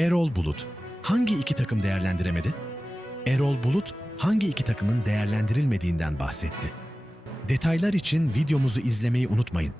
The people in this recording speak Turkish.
Erol Bulut hangi iki takım değerlendiremedi? Erol Bulut hangi iki takımın değerlendirilmediğinden bahsetti. Detaylar için videomuzu izlemeyi unutmayın.